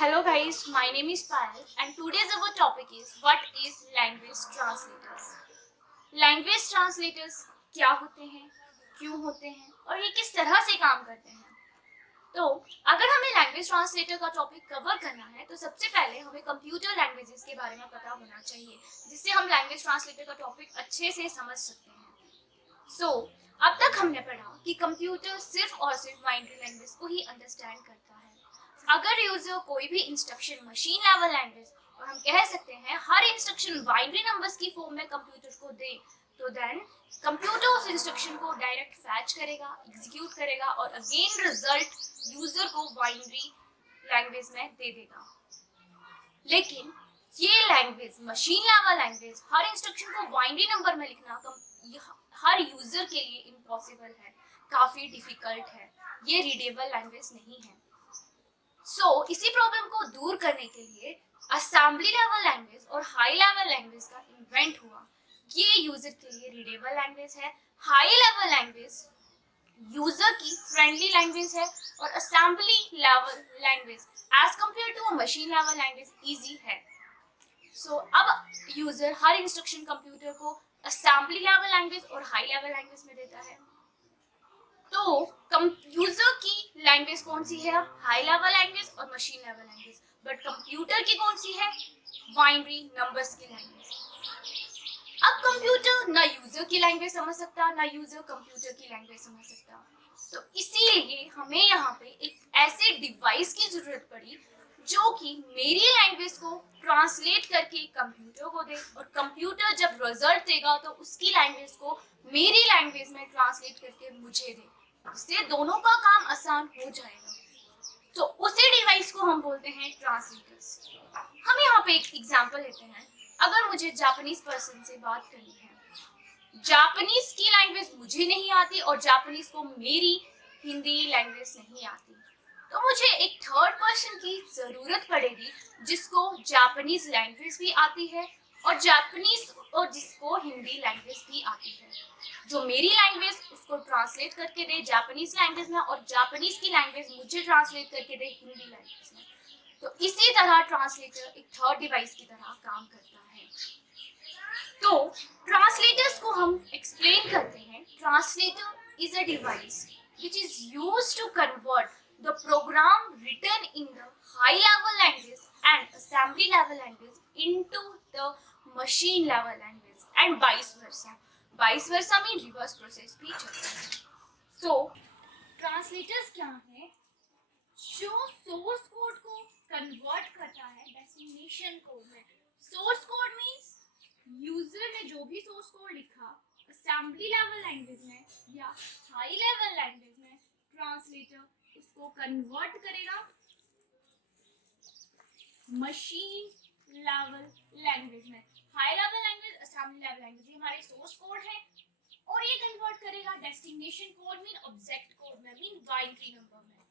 Hello guys, my name is Payal and today's our topic is what is language translators. Language translators क्या होते हैं, क्यों होते हैं और ये किस तरह से काम करते हैं. तो अगर हमें लैंग्वेज ट्रांसलेटर का टॉपिक कवर करना है तो सबसे पहले हमें कंप्यूटर लैंग्वेजेस के बारे में पता होना चाहिए जिससे हम लैंग्वेज ट्रांसलेटर का टॉपिक अच्छे से समझ सकते हैं. अब तक हमने पढ़ा कि कंप्यूटर सिर्फ और सिर्फ बाइनरी लैंग्वेज को ही अंडरस्टैंड करता है. अगर यूजर कोई भी इंस्ट्रक्शन मशीन लेवल लैंग्वेज और हम कह सकते हैं हर इंस्ट्रक्शन बाइनरी नंबर्स की फॉर्म में कंप्यूटर को दे तो देन कंप्यूटर उस इंस्ट्रक्शन को डायरेक्ट फैच करेगा, एग्जीक्यूट करेगा और अगेन रिजल्ट यूजर को बाइनरी लैंग्वेज में दे देगा. लेकिन ये लैंग्वेज मशीन लेवल लैंग्वेज हर इंस्ट्रक्शन को बाइनरी नंबर में लिखना हर यूजर के लिए इम्पॉसिबल है, काफी डिफिकल्ट है. ये रीडेबल लैंग्वेज नहीं है. इसी प्रॉब्लम को दूर करने के लिए असेंबली लेवल लैंग्वेज और हाई लेवल लैंग्वेज का इन्वेंट हुआ. ये यूजर के लिए रीडेबल लैंग्वेज है. हाई लेवल लैंग्वेज यूजर की फ्रेंडली लैंग्वेज है और assembly level language as compare to machine level language easy है. अब यूजर हर इंस्ट्रक्शन कंप्यूटर को असेंबली लेवल लैंग्वेज और हाई लेवल लैंग्वेज में देता है. तो यूजर की लैंग्वेज कौन सी है? हाई लेवल लैंग्वेज और machine level language. But computer की कौन सी है? बाइनरी नंबर्स की लैंग्वेज. अब कंप्यूटर ना यूजर की लैंग्वेज समझ सकता ना यूजर कंप्यूटर की लैंग्वेज समझ सकता. तो इसीलिए हमें यहाँ पे एक ऐसे डिवाइस की जरूरत पड़ी जो कि मेरी लैंग्वेज को ट्रांसलेट करके कंप्यूटर को दे और कंप्यूटर जब रिजल्ट देगा तो उसकी लैंग्वेज को मेरी लैंग्वेज में ट्रांसलेट करके मुझे दे. इससे दोनों का काम आसान हो जाएगा. तो उसी डिवाइस को हम बोलते हैं ट्रांसलेटर्स. हम यहाँ पे एक एग्जांपल लेते हैं. अगर मुझे जापानीज पर्सन से बात करनी है, जापानीज की लैंग्वेज मुझे नहीं आती और जापानीज को मेरी हिंदी लैंग्वेज नहीं आती, तो मुझे एक थर्ड पर्सन की जरूरत पड़ेगी जिसको जापानीज लैंग्वेज भी आती है और जापानीज और जिसको हिंदी लैंग्वेज भी आती है, जो मेरी लैंग्वेज उसको ट्रांसलेट करके दे जापानीज लैंग्वेज में और जापानीज की लैंग्वेज मुझे ट्रांसलेट करके दे हिंदी लैंग्वेज में. तो इसी तरह ट्रांसलेटर एक थर्ड डिवाइस की तरह काम करता है. तो ट्रांसलेटर्स को हम एक्सप्लेन करते हैं. Translator is a device which is used to convert the program written in the high level language and assembly level language into the machine level language and vice versa. Vice versa mean reverse process भी चलता है. So translators क्या है? जो source code को convert करता है destination code में. सोर्स कोड मीन्स यूजर ने जो भी सोर्स कोड लिखा असेंबली लेवल लैंग्वेज में या हाई लेवल लैंग्वेज में, ट्रांसलेटर उसको कन्वर्ट करेगा मशीन लेवल लैंग्वेज में. High level language, assembly level language, ये हमारे सोर्स कोड है और ये कन्वर्ट करेगा destination code mean object code में मीन बाइनरी नंबर में.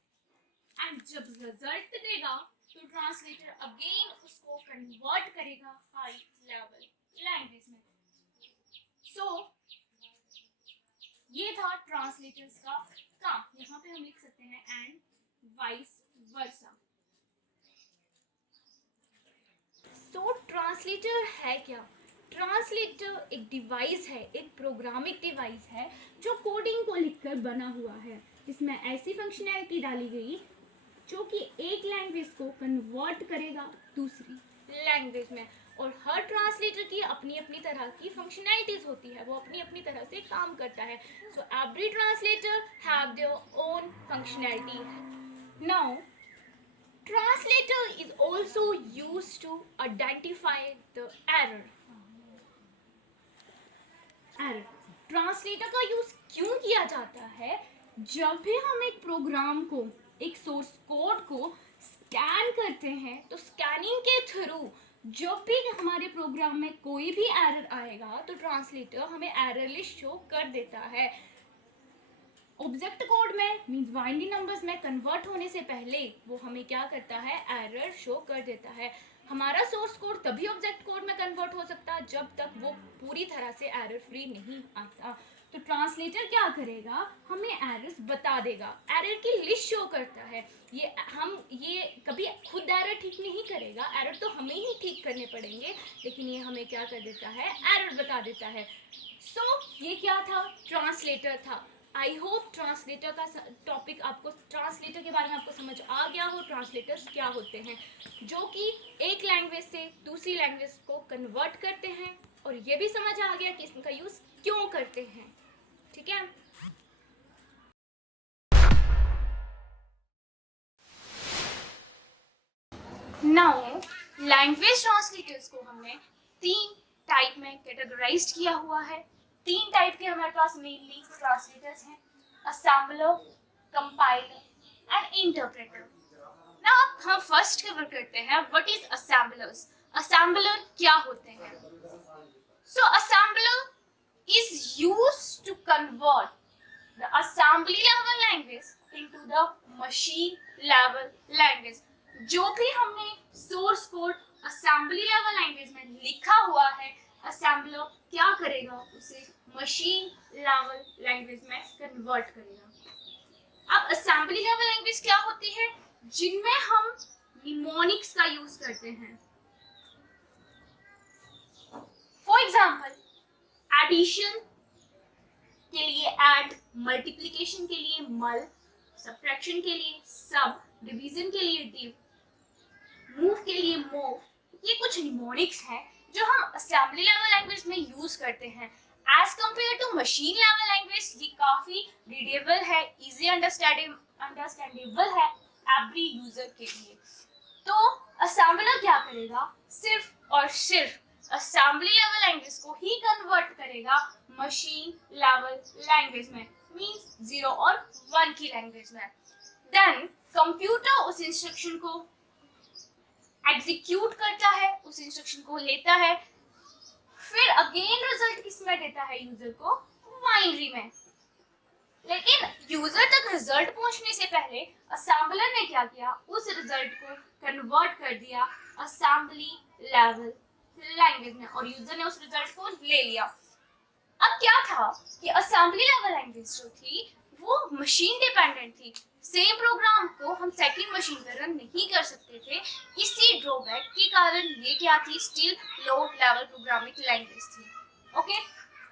एंड जब रिजल्ट देगा तो ट्रांसलेटर अगेन उसको कन्वर्ट करेगा हाई लेवल लैंग्वेज में. ये था ट्रांसलेटर्स का काम. यहाँ पे हम लिख सकते हैं एंड वाइस वर्सा. ट्रांसलेटर है क्या? ट्रांसलेटर एक डिवाइस है, एक प्रोग्रामिक डिवाइस है जो कोडिंग को लिखकर बना हुआ है. इसमें ऐसी फंक्शनैलिटी डाली गई जो कि एक लैंग्वेज को कन्वर्ट करेगा दूसरी लैंग्वेज में. और हर ट्रांसलेटर की अपनी अपनी तरह की फंक्शनैलिटीज होती है, वो अपनी अपनी तरह से काम करता है. So every translator have their own functionality. Now translator is also used to identify the error. Translator का यूज क्यों किया जाता है? जब भी हम एक प्रोग्राम को, एक सोर्स कोड को स्कैन करते हैं तो स्कैनिंग के थ्रू जब भी हमारे प्रोग्राम में कोई भी एरर आएगा तो ट्रांसलेटर हमें एरर लिस्ट शो कर देता है. ऑब्जेक्ट कोड में मींस बाइनरी नंबर्स में कन्वर्ट होने से पहले वो हमें क्या करता है? एरर शो कर देता है. हमारा सोर्स कोड तभी ऑब्जेक्ट कोड में कन्वर्ट हो सकता है जब तक वो पूरी तरह से एरर फ्री नहीं आता. तो ट्रांसलेटर क्या करेगा? हमें एरर्स बता देगा, एरर की लिस्ट शो करता है. ये हम ये कभी खुद एरर ठीक नहीं करेगा, एरर तो हमें ही ठीक करने पड़ेंगे, लेकिन ये हमें क्या कर देता है, एरर बता देता है। ये क्या था, ट्रांसलेटर था। आई होप ट्रांसलेटर का टॉपिक आपको, ट्रांसलेटर के बारे में आपको समझ आ गया हो, ट्रांसलेटर्स क्या होते हैं, जो कि एक लैंग्वेज से दूसरी लैंग्वेज को कन्वर्ट करते हैं, और ये भी समझ आ गया कि इसका यूज़ क्यों करते हैं। ठीक है। नाउ लैंग्वेज ट्रांसलेटर्स को हमने 3 टाइप में कैटेगराइज्ड किया हुआ है। 3 टाइप के हमारे पास मेनली ट्रांसलेटर्स हैं, assembler, compiler and interpreter. Now हम फर्स्ट कवर करते हैं व्हाट इज असेंबलर्स। असेंबलर क्या होते हैं? सो assembler is used to convert the assembly level language into the machine level language। जो भी हमने source code assembly level language में लिखा हुआ है, असेंबलर क्या करेगा, उसे मशीन लेवल लैंग्वेज में कन्वर्ट करेगा। अब असेंबली लेवल लैंग्वेज क्या होती है? जिनमें हम निमोनिक्स का यूज करते हैं। फॉर एग्जाम्पल, एडिशन के लिए ऐड, मल्टीप्लिकेशन के लिए मल, सब्ट्रैक्शन के लिए सब, डिवीजन के लिए डिव, मूव के लिए मूव। ये कुछ निमोनिक्स हैं जो हम असेंबली लेवल लैंग्वेज में यूज करते हैं। As compare to machine level language ये काफी रीडेबल है, इजी अंडरस्टैंडेबल है एवरी यूजर के लिए। तो असेंबलर क्या करेगा? सिर्फ और सिर्फ असेंबली लेवल लैंग्वेज को ही कन्वर्ट करेगा मशीन लेवल लैंग्वेज में, मींस 0 और 1 की लैंग्वेज में। देन कंप्यूटर उस इंस्ट्रक्शन को एग्जीक्यूट करता है, उस इंस्ट्रक्शन को लेता है, फिर अगेन रिजल्ट किसमें देता है यूजर को? बाइनरी में। लेकिन यूजर तक रिजल्ट पहुंचने से पहले असेंबलर ने क्या किया? उस रिजल्ट को कन्वर्ट कर दिया असेंबली लेवल लैंग्वेज में, और यूजर ने उस रिजल्ट को ले लिया। अब क्या था कि असेंबली लेवल लैंग्वेज जो थी वो मशीन डिपेंडेंट थी। सेम प्रोग्राम को हम सेकंड मशीन पर रन नहीं कर सकते थे। इसी ड्रॉबैक के कारण ये क्या थी? Still low level programming language थी। ओके,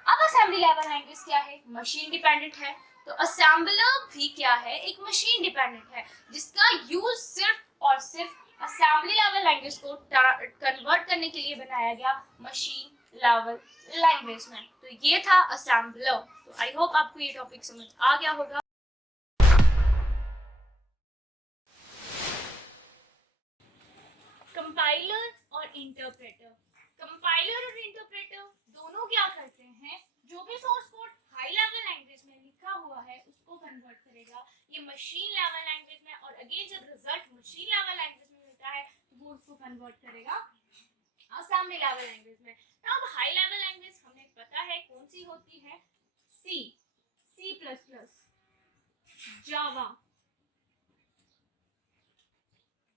अब असेंबली लेवल लैंग्वेज क्या है? मशीन डिपेंडेंट है। तो असेंबलर भी क्या है? एक मशीन डिपेंडेंट है, जिसका यूज सिर्फ और सिर्फ असेंबली लेवल लैंग्वेज को कन्वर्ट करने के लिए बनाया गया मशीन लेवल लैंग्वेज में। तो ये था असेंबलर। तो आई होप आपको ये टॉपिक समझ आ गया होगा। कंपाइलर और इंटरप्रेटर। कंपाइलर और इंटरप्रेटर दोनों क्या करते हैं? जो भी source code high level language में लिखा हुआ है उसको कन्वर्ट करेगा ये मशीन लेवल लैंग्वेज में, और अगेन जब रिजल्ट मशीन लेवल लैंग्वेज में मिलता है वो उसको कन्वर्ट करेगा असेंबली लेवल लैंग्वेज में। अब हाई लेवल लैंग्वेज हमें पता है कौन सी होती है? सी, C++, जावा,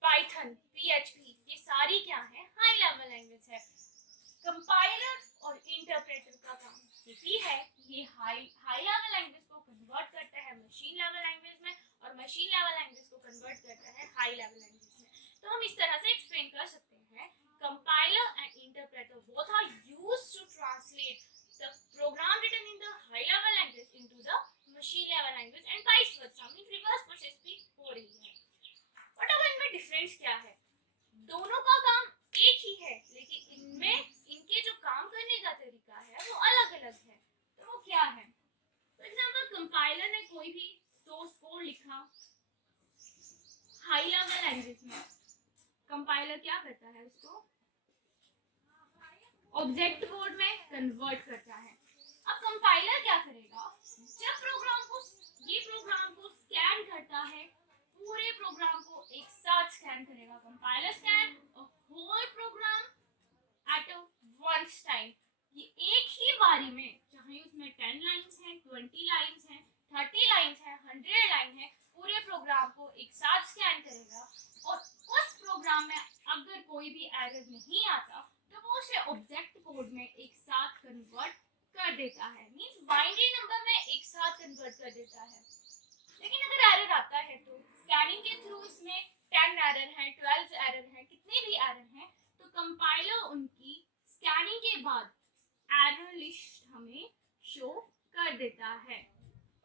पाइथन, PHP, ये सारी क्या है? हाई लेवल लैंग्वेज है। कंपाइलर और इंटरप्रेटर का काम यही है, ये हाई लेवल लैंग्वेज को कन्वर्ट करता है मशीन लेवल लैंग्वेज में, और मशीन लेवल लैंग्वेज को कन्वर्ट करता है हाई लेवल लैंग्वेज में। तो हम इस तरह से एक्सप्लेन कर सकते हैं, compiler and interpreter both are used to translate the program written in the high level language into the machine level language, and vice versa, means reverse process भी हो रही है। बट अब इनमें डिफरेंस क्या है? दोनों का काम एक ही है, लेकिन इनमें इनके जो काम करने का तरीका है वो अलग अलग है। तो वो क्या है? फॉर एग्जांपल, कंपाइलर ने कोई भी सोर्स कोड लिखा हाई लेवल लैंग्वेज में, कंपाइलर क्या करता है? उसको ऑब्जेक्ट कोड में कन्वर्ट करता है। अब कंपाइलर क्या करेगा? जब प्रोग्राम को स्कैन करता है, पूरे प्रोग्राम को एक साथ स्कैन करेगा। Compiler scan whole program at one time, ये एक ही बारी में, चाहे उसमें 10 लाइंस हैं, 20 लाइंस हैं, 30 लाइंस हैं, 100 लाइन है, पूरे प्रोग्राम को एक साथ स्कैन करेगा, और उस प्रोग्राम में अगर कोई भी एरर नहीं आता तो वो उसे ऑब्जेक्ट कोड में एक साथ कन्वर्ट कर देता है, मींस बाइनरी नंबर में एक साथ कन्वर्ट कर देता है। लेकिन अगर एरर आता है तो स्कैनिंग के थ्रू इसमें 10 एरर हैं, 12 एरर हैं, कितने भी एरर हैं, तो कंपाइलर उनकी स्कैनिंग के बाद एरर लिस्ट हमें शो कर देता है।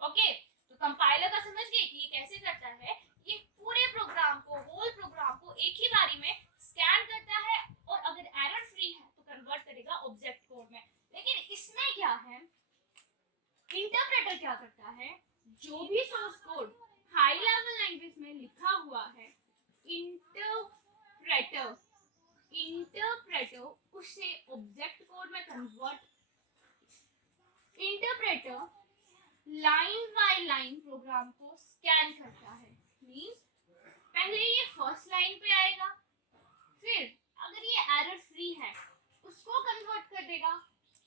ओके, तो कंपाइलर का समझ गए कि ये कैसे करता है। ये पूरे प्रोग्राम को, होल प्रोग्राम को एक ही बारी में स्कैन करता है और अगर एरर फ्री है तो कन्वर्ट करेगा ऑब्जेक्ट कोड में। लेकिन इसमें क्या है, इंटरप्रेटर क्या करता है, जो भी source code high level language में लिखा हुआ है, इंटरप्रेटर उसे ऑब्जेक्ट कोड में convert, interpreter line by line program को स्कैन करता है। मींस पहले ये फर्स्ट लाइन पे आएगा, फिर अगर ये एरर फ्री है उसको कन्वर्ट कर देगा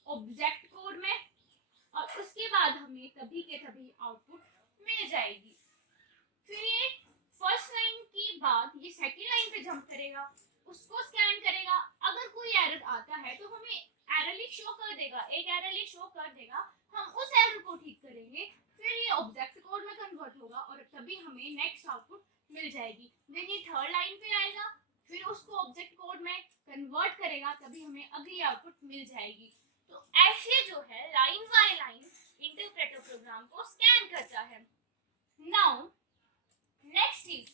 ऑब्जेक्ट कोड में, और उसके बाद हमें तभी के तभी आउटपुट मिल जाएगी। फिर ये फर्स्ट लाइन के बाद ये सेकंड लाइन पे जंप करेगा, उसको स्कैन करेगा, अगर कोई एरर आता है तो हमें एरर लिस्ट शो कर देगा, एक एरर लिस्ट शो कर देगा, हम उस एरर को ठीक करेंगे, फिर ये ऑब्जेक्ट कोड में कन्वर्ट होगा और तभी हमें नेक्स्ट आउटपुट मिल जाएगी। देन ये थर्ड लाइन पे आएगा, फिर उसको ऑब्जेक्ट कोड में कन्वर्ट करेगा, तभी हमें अगली आउटपुट मिल जाएगी। तो ऐसे जो है line by line interpreter program को स्कैन करता है। नाउ नेक्स्ट इज,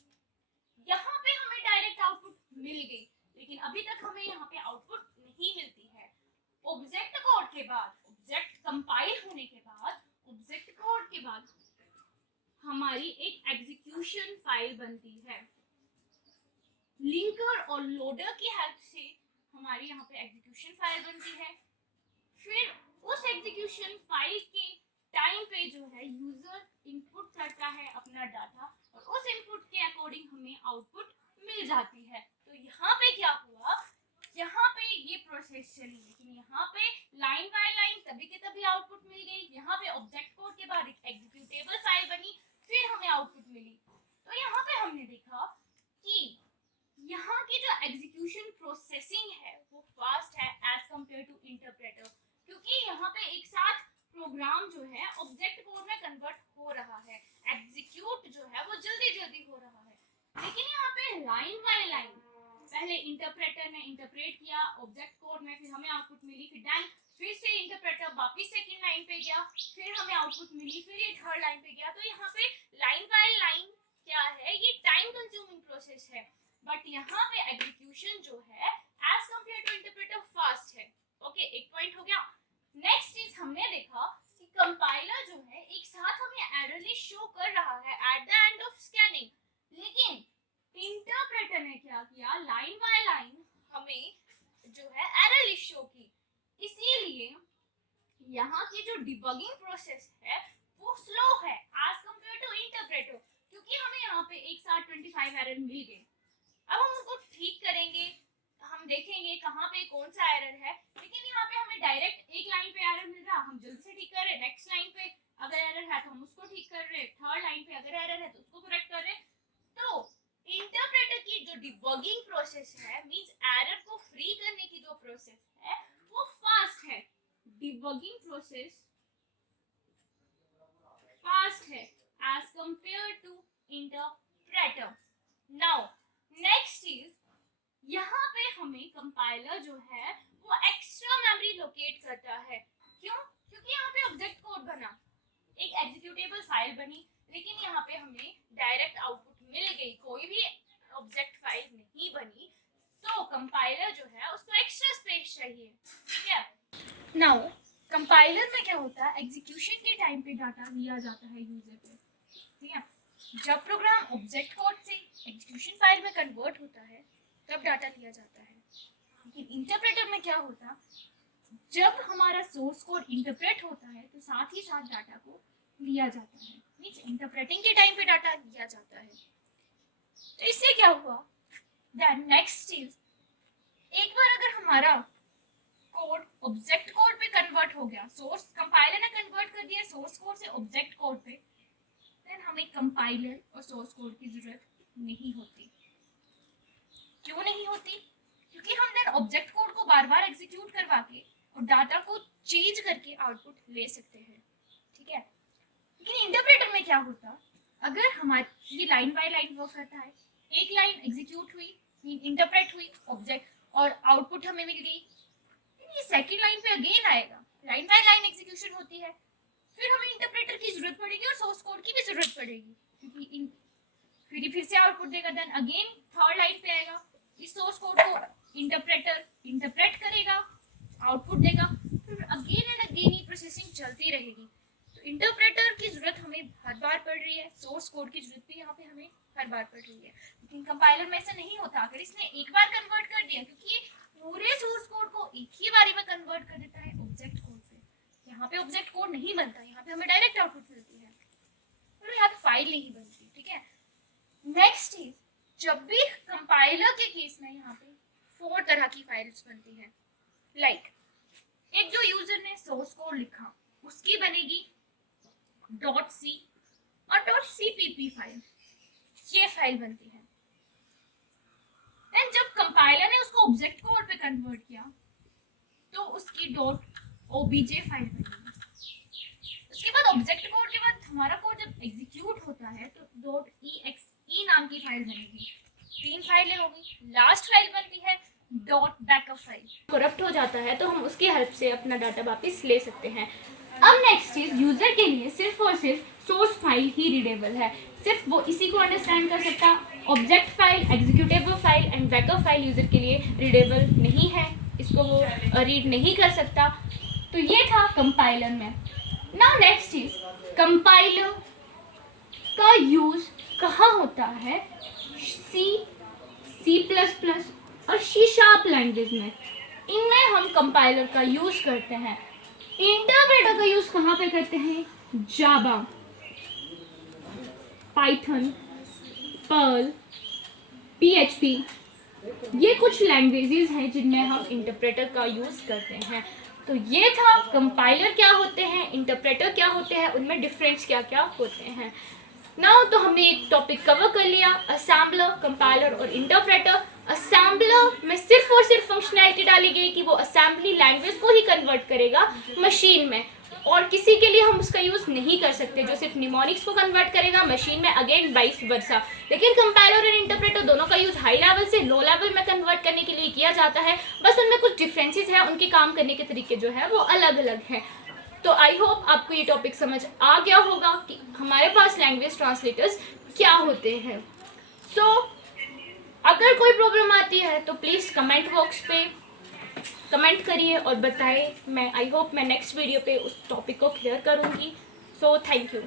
यहाँ पे हमें डायरेक्ट आउटपुट मिल गई, लेकिन अभी तक हमें यहाँ पे आउटपुट नहीं मिलती है। ऑब्जेक्ट कोड के बाद, ऑब्जेक्ट कंपाइल होने के बाद, ऑब्जेक्ट कोड के बाद हमारी एक एग्जीक्यूशन फाइल बनती है। लिंकर और लोडर की हेल्प से हमारी यहाँ पे एग्जीक्यूशन फाइल बनती है। फिर उस एग्जीक्यूशन फाइल के टाइम पे जो है यूजर इनपुट करता है अपना डाटा, और उस इनपुट के अकॉर्डिंग हमें आउटपुट मिल जाती है। तो यहाँ पे क्या हुआ, यहाँ पे ये प्रोसेस चली, लेकिन यहाँ पे लाइन बाय लाइन तभी के तभी आउटपुट मिल गई। यहाँ पे ऑब्जेक्ट कोड के बाद एक एग्जीक्यूटेबल फाइल बनी, फिर हमें आउटपुट मिली। तो यहाँ पे हमने देखा कि यहाँ की जो एग्जीक्यूशन प्रोसेसिंग है वो फास्ट है एज कम्पेयर टू इंटरप्रेटर, क्योंकि यहाँ पे एक साथ प्रोग्राम जो है ऑब्जेक्ट कोड में कन्वर्ट हो रहा है, एग्जीक्यूट जो है वो जल्दी जल्दी हो रहा है। लेकिन यहाँ पे लाइन बाय लाइन, पहले इंटरप्रेटर ने इंटरप्रेट किया ऑब्जेक्ट कोड में, फिर हमें आउटपुट मिली, फिर डन, फिर से इंटरप्रेटर वापस सेकंड लाइन पे गया, फिर हमें आउटपुट मिली, फिर ये थर्ड लाइन पे गया। तो यहाँ पे लाइन बाय लाइन क्या है, ये टाइम कंज्यूमिंग प्रोसेस है, बट यहाँ पे एग्जीक्यूशन जो है as compare to interpreter fast है। ओके, एक पॉइंट हो गया। नेक्स्ट इज, हमने देखा कि कंपाइलर जो है एक साथ हमें एरर लिस्ट शो कर रहा है at the end of scanning, लेकिन इंटरप्रेटर ने क्या किया, लाइन बाय लाइन हमें जो है एरर लिस्ट शो की। इसीलिए यहाँ की जो डिबगिंग प्रोसेस है वो स्लो है एज कम्पेयर टू इंटरप्रेटर, क्योंकि हमें यहाँ पे एक साथ 25 एरर मिल गए। अब हम उसको ठीक करेंगे, हम देखेंगे कहाँ पे कौन सा एरर है, लेकिन यहाँ पे हमें डायरेक्ट एक लाइन पे एरर मिल रहा, हम जल्दी से ठीक कर रहे, नेक्स्ट लाइन पे अगर एरर है तो हम उसको ठीक कर रहे, थर्ड लाइन पे अगर एरर है तो उसको करेक्ट कर रहे। तो इंटरप्रेटर की जो डिबगिंग प्रोसेस है, मींस एरर को फ्री करने की जो प्रोसेस है वो फास्ट है, डिबगिंग प्रोसेस फास्ट है as compare to interpreter. Now next is, यहाँ पे हमें कंपाइलर जो है वो एक्स्ट्रा मेमोरी लोकेट करता है। क्यों? क्योंकि यहाँ पे ऑब्जेक्ट कोड बना, एक एग्जीक्यूटेबल फाइल बनी, लेकिन यहाँ पे हमें डायरेक्ट आउटपुट मिल गई, कोई भी ऑब्जेक्ट फाइल नहीं बनी। तो कंपाइलर जो है उसको एक्स्ट्रा स्पेस चाहिए, ठीक है। नाउ कंपाइलर में क्या होता है, एग्जीक्यूशन के टाइम पे डाटा लिया जाता है यूजर पे, ठीक है। जब प्रोग्राम ऑब्जेक्ट कोड से एग्जीक्यूशन फाइल में कन्वर्ट होता है तब डाटा लिया जाता है। लेकिन इंटरप्रेटर में क्या होता, जब हमारा सोर्स कोड इंटरप्रेट होता है तो साथ ही साथ डाटा को लिया जाता है, मींस इंटरप्रेटिंग के टाइम पे डाटा लिया जाता है। तो इससे क्या हुआ, दैट नेक्स्ट इज, एक बार अगर हमारा कोड ऑब्जेक्ट कोड पे कन्वर्ट हो गया, सोर्स कंपाइलर ने कन्वर्ट कर दिया सोर्स कोड से ऑब्जेक्ट कोड पे, देन हमें कंपाइलर और सोर्स कोड की जरूरत नहीं होती। क्यों नहीं होती? क्योंकि हम देन ऑब्जेक्ट कोड को बार बार एग्जीक्यूट करवा के और डाटा को चेंज करके आउटपुट ले सकते हैं, ठीक है। लेकिन इंटरप्रेटर में क्या होता, अगर हमारी ये लाइन बाय लाइन वर्क करता है, एक लाइन एग्जीक्यूट हुई, इंटरप्रेट हुई ऑब्जेक्ट, और आउटपुट हमें मिल गई। ये सेकंड लाइन पे अगेन आएगा, लाइन बाय लाइन एग्जीक्यूशन होती है। फिर हमें इंटरप्रेटर की जरूरत पड़ेगी और सोर्स कोड की भी जरूरत पड़ेगी, क्योंकि फिर से आउटपुट देगा। देन अगेन थर्ड लाइन पे आएगा, इस सोर्स कोड को इंटरप्रेटर इंटरप्रेट करेगा, आउटपुट देगा। फिर अगेन एंड अगेन ये प्रोसेसिंग चलती रहेगी। तो इंटरप्रेटर की जरूरत हमें हर बार पड़ रही है, सोर्स कोड की जरूरत भी यहाँ पे हमें हर बार पड़ रही है। लेकिन कंपाइलर में ऐसा नहीं होता। अगर इसने एक बार कन्वर्ट कर दिया, क्योंकि ये पूरे सोर्स कोड को एक ही बारी में कन्वर्ट कर देता है ऑब्जेक्ट कोड पे। यहाँ पे ऑब्जेक्ट कोड नहीं बनता, यहाँ पे हमें डायरेक्ट आउटपुट मिलती है, और यहाँ पे फाइल नहीं बनती। ठीक है, नेक्स्ट इज, जब भी कंपाइलर के केस में यहाँ पे 4 तरह की फाइल्स बनती है। लाइक एक जो यूजर ने सोर्स कोड लिखा, उसकी बनेगी .c और .cpp फाइल, ये फाइल बनती है। एंड जब कंपाइलर ने उसको ऑब्जेक्ट कोड पे कन्वर्ट किया, तो उसकी .obj फाइल बनेगी। उसके बाद ऑब्जेक्ट कोड के बाद हमारा कोड जब एग्जीक्यूट होता है, तो .exe नाम की फाइल बनेगी। 3 फाइलें होगी। लास्ट फाइल बनती है .backup फाइल। करप्ट हो जाता है तो हम उसकी हेल्प से अपना डाटा वापस ले सकते हैं। अब नेक्स्ट चीज, यूजर के लिए सिर्फ और सिर्फ सोर्स फाइल ही रीडेबल है, सिर्फ वो इसी को अंडरस्टैंड कर सकता। Object file, executable file and backup file user के लिए रीडेबल नहीं है, इसको वो रीड नहीं कर सकता। तो ये था कंपाइलर में। नाउ नेक्स्ट इज, कंपाइलर का यूज कहाँ होता है? C++ और C# लैंग्वेज में, इनमें हम कंपाइलर का यूज करते हैं। इंटरप्रेटर का यूज कहाँ पे करते हैं? जावा, पाइथन, पर्ल, PHP, ये कुछ लैंग्वेजेस हैं जिनमें हम इंटरप्रेटर का यूज करते हैं। तो ये था कंपाइलर क्या होते हैं, इंटरप्रेटर क्या होते हैं, उनमें डिफरेंस क्या क्या होते हैं। नाउ तो हमने एक टॉपिक कवर कर लिया, असेंबलर, कंपाइलर और इंटरप्रेटर। असेंबलर में सिर्फ और सिर्फ फंक्शनैलिटी डाली गई कि वो असेंबली लैंग्वेज को ही कन्वर्ट करेगा मशीन में, और किसी के लिए हम उसका यूज़ नहीं कर सकते। जो सिर्फ निमोनिक्स को कन्वर्ट करेगा मशीन में, अगेन वाइस वर्सा। लेकिन कंपाइलर और इंटरप्रेटर दोनों का यूज़ हाई लेवल से लो लेवल में कन्वर्ट करने के लिए किया जाता है। बस उनमें कुछ डिफरेंसेस हैं, उनके काम करने के तरीके जो है वो अलग अलग हैं। तो आई होप आपको ये टॉपिक समझ आ गया होगा कि हमारे पास लैंग्वेज ट्रांसलेटर्स क्या होते हैं। सो अगर कोई प्रॉब्लम आती है तो प्लीज़ कमेंट बॉक्स पे कमेंट करिए और बताएं। मैं आई होप मैं नेक्स्ट वीडियो पे उस टॉपिक को क्लियर करूँगी। So thank you.